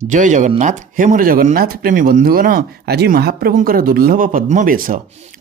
जय जगन्नाथ। हे मोर जगन्नाथ प्रेमी बंधुगण, आज महाप्रभुंकर दुर्लभ पद्मवेश।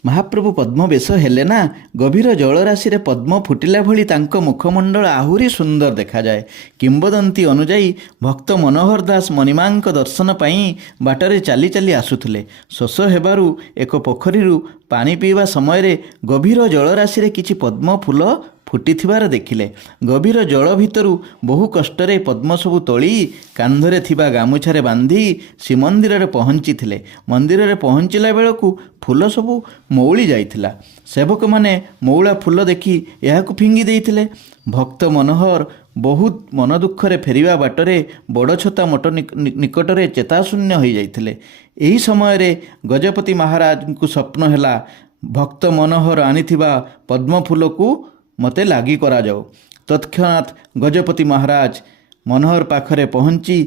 महाप्रभु पद्मवेश हेले ना गभीर जलराशि रे पद्म फुटिला भली तांको मुखमंडल आहुरी सुंदर देखा जाए। किंबदंती अनुजाई भक्त मनोहर दास मणिमांक दर्शन पाई बाटरे चाली चाली आसुथिले। शोष हेबारु एक पोखरीरु पानी पीवा समय रे गभीर जलराशि रे किछि पद्म फूल फुटिथिबार देखिले। गभीर जल भितरु बहु कष्टरे पद्म सबु तोली कांधरे थिबा गामुछारे बांधी श्रीमंदिर रे पहुंचीथिले। मंदिर रे पहुंचिला बेलकु फूल सबु मौली जाइथिला। सेवक माने मौला फूल देखि एहाकु फिंगी देइथिले। भक्त मनोहर बहुत मन दुखरे फेरिबा बाटरे बड़छता मठ निकटरे चेताशून्य हो जाइथिले। एही समय रे गजपति महाराज को स्वप्न हेला, भक्त मनोहर आनिथिबा पद्म फूल को मते लागी करा जाओ। तत्क्षणात गजपति महाराज मनोहर पाखरे पहुँची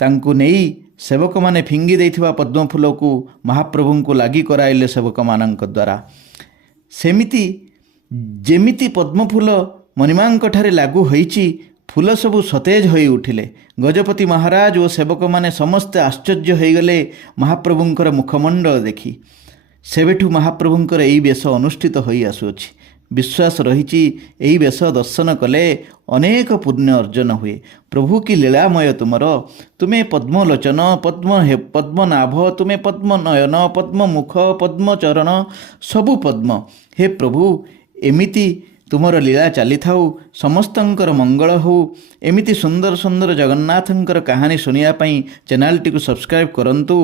तांकु नेई सेवक माने फिंगी देइथिबा पद्म फूल को महाप्रभु को लागी कराइले सेवक मानक द्वारा। सेमिति जेमिति पद्म फूल मणिमांक ठारे लागू होईची फूल सबु सतेज होई उठिले। गजपति महाराज और सेवक माने समस्ते आश्चर्य होईगले महाप्रभुंकर मुखमंडल देखि। सेबेठु महाप्रभुंकर एई बेश अनुष्ठित होई आसुअछि। विश्वास रही यही वेश दर्शन कले अनेक पुण्य अर्जन हुए। प्रभु की लीलामय तुमर, तुम्हें पद्मलोचन पद्मनाभ, तुम्हें पद्मनयन पद्ममुख पद्मचरण सबु पद्म। हे प्रभु, एमिति तुमर लीला चली थाउ, समस्तंकर मंगल हो। एमिति सुंदर सुंदर जगन्नाथंकर कहानी सुनिया पई चैनल टी को सब्सक्राइब करंतु।